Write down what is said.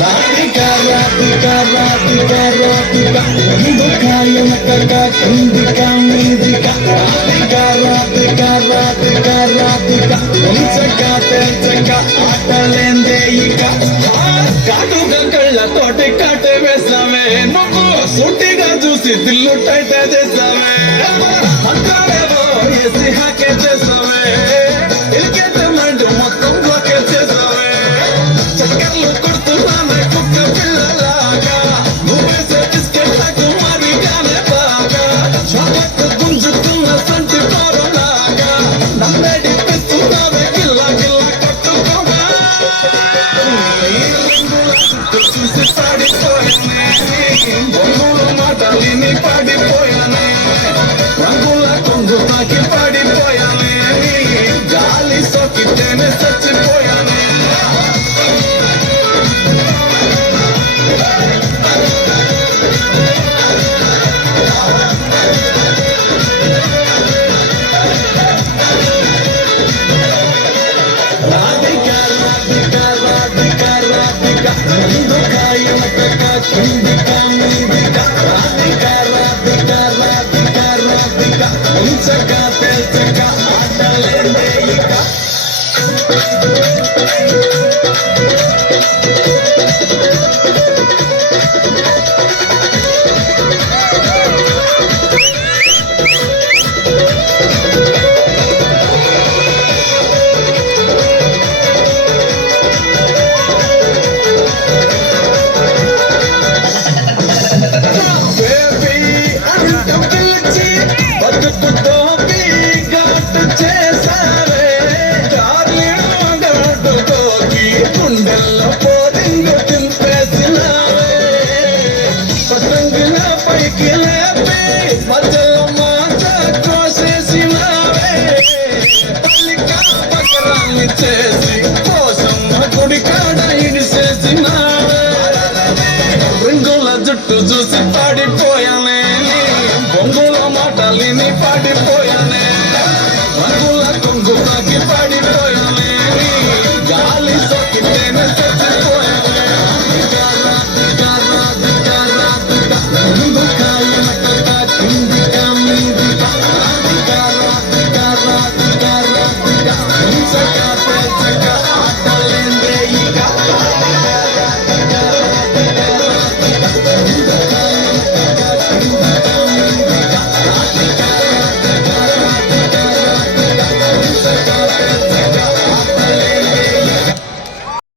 రాధికా రాధికా రాధికా రాధికా ముందుకాయనక కిందికా మీదికా రాధికా రాధికా రాధికా రాధికా ఉంచక తెంచక ఆటలేందే ఇక కాటుక కళ్ళతోటి కాటే వేసామే నువ్వు సూటిగా చూసి దిల్లు టైట్ చేసామే అంతావేవో ఏసి హాకే చేసామే ఇల్కేతే మైండ్ మొత్తం బ్లాకే చేసామే చక్కర్లు కొడుతున్నామే కుక్క పిల్లలాగా నువ్వేసే బిస్కెట్ నాకు మరిగానే బాగా చాపకు గుంజుతున్న సంటి పోరలాగా నన్నేడి పిస్తున్నావే గిల్లా గిల్లా కొట్టుకోగా చూసి పాడిపోయానే బొంగులు మాటలిని పాడిపోయానే రంగుల కొంగు తాకి పాడిపోయానే గాలి సోకితేనే చచ్చిపోయానే రాధికా రాధికా రాధికా రాధికా ముందుకాయనక కిందికా మీదికా రాధికా రాధికా రాధికా రాధికా ఉంచక తెల్చక ఆటలేందే ఇక బేబీ అంటూ పిలిచి బతుకుతో ఘాటు చేసావే డార్లింగ్ ఘాటుతోకి గుండెల్లో పోరింగు తింపేసినావే పతంగుల పైకి లేపి మధ్యలో మాట కోసేసినావే పల్లికా పకరాన్ని చేసి కోసమ్మ గుడి కాడ ఇడిసేసినావే రింగుల జుట్టు చూసి పాడిపోయానే బొంగుల మాటలిని పాడిపోయానే రంగుల కొంగు తాకి పాడి